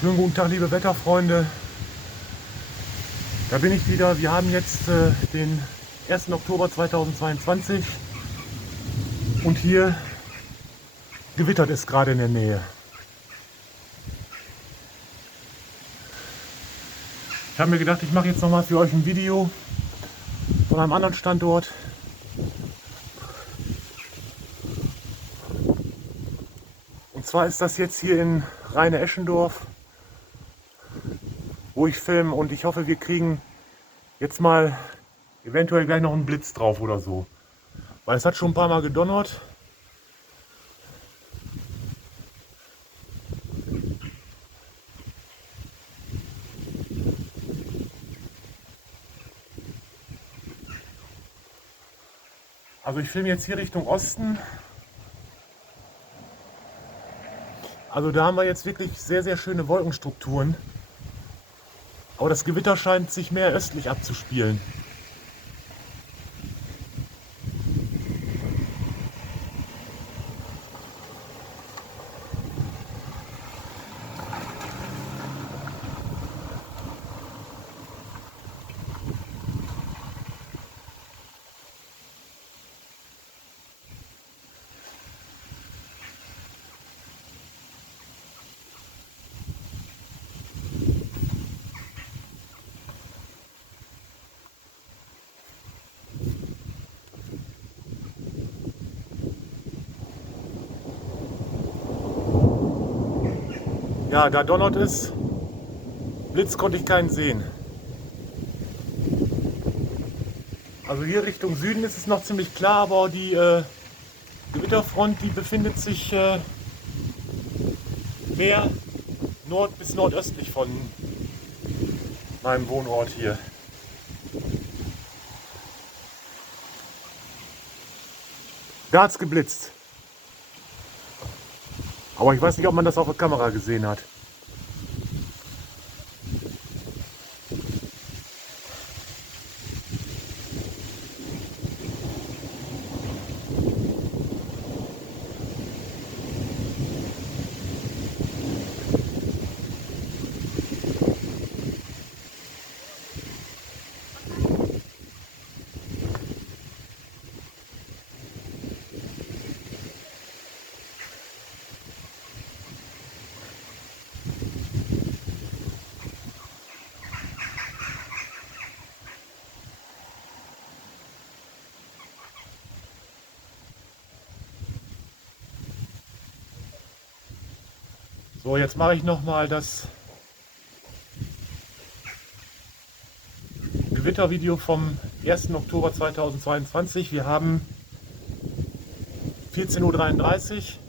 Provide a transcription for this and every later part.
Schönen guten Tag, liebe Wetterfreunde. Da bin ich wieder. Wir haben jetzt den 1. Oktober 2022 und hier gewittert es gerade in der Nähe. Ich habe mir gedacht, ich mache jetzt noch mal für euch ein Video von einem anderen Standort. Und zwar ist das jetzt hier in Rheine-Eschendorf, wo ich filme, und ich hoffe, wir kriegen jetzt mal eventuell gleich noch einen Blitz drauf oder so. Weil es hat schon ein paar Mal gedonnert. Also ich filme jetzt hier Richtung Osten. Also da haben wir jetzt wirklich sehr, sehr schöne Wolkenstrukturen. Aber das Gewitter scheint sich mehr östlich abzuspielen. Ja, da donnert es. Blitz konnte ich keinen sehen. Also hier Richtung Süden ist es noch ziemlich klar, aber die Gewitterfront, die befindet sich mehr nord- bis nordöstlich von meinem Wohnort hier. Da hat es geblitzt. Aber ich weiß nicht, ob man das auf der Kamera gesehen hat. So, jetzt mache ich noch mal das Gewittervideo vom 1. Oktober 2022. Wir haben 14:33 Uhr,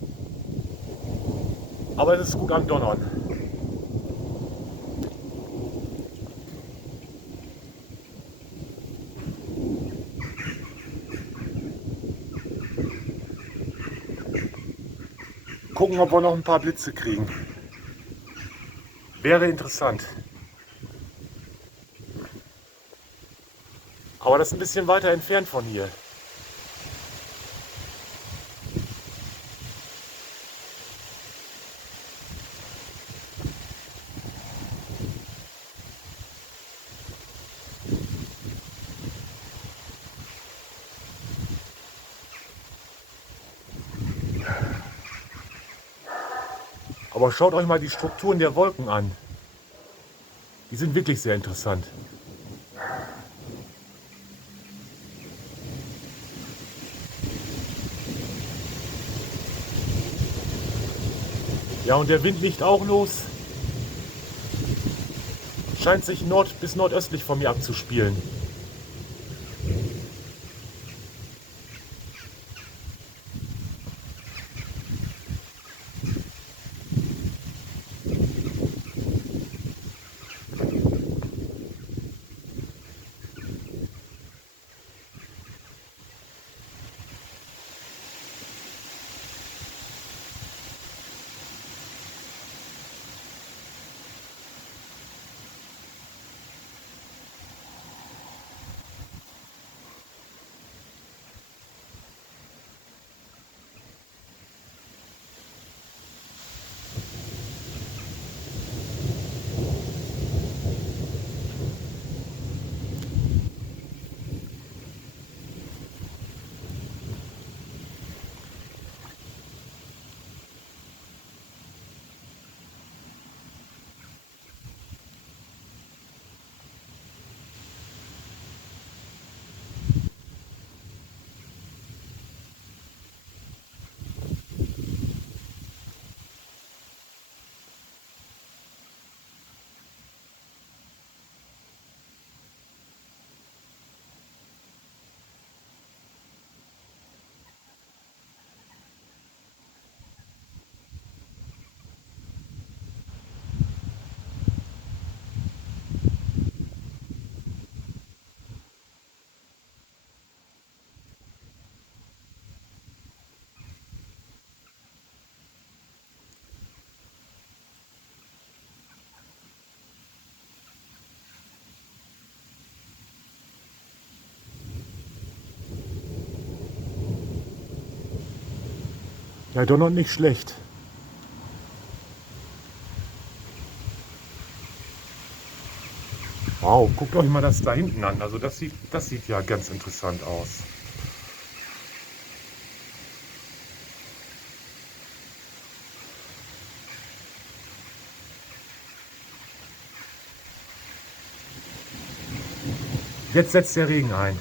aber es ist gut am Donnern. Gucken, ob wir noch ein paar Blitze kriegen. Wäre interessant. Aber das ist ein bisschen weiter entfernt von hier. Aber schaut euch mal die Strukturen der Wolken an. Die sind wirklich sehr interessant. Ja, und der Wind liegt auch los. Scheint sich nord- bis nordöstlich von mir abzuspielen. Ja, donnert nicht schlecht. Wow, guckt euch mal das da hinten an. Also das sieht ja ganz interessant aus. Jetzt setzt der Regen ein.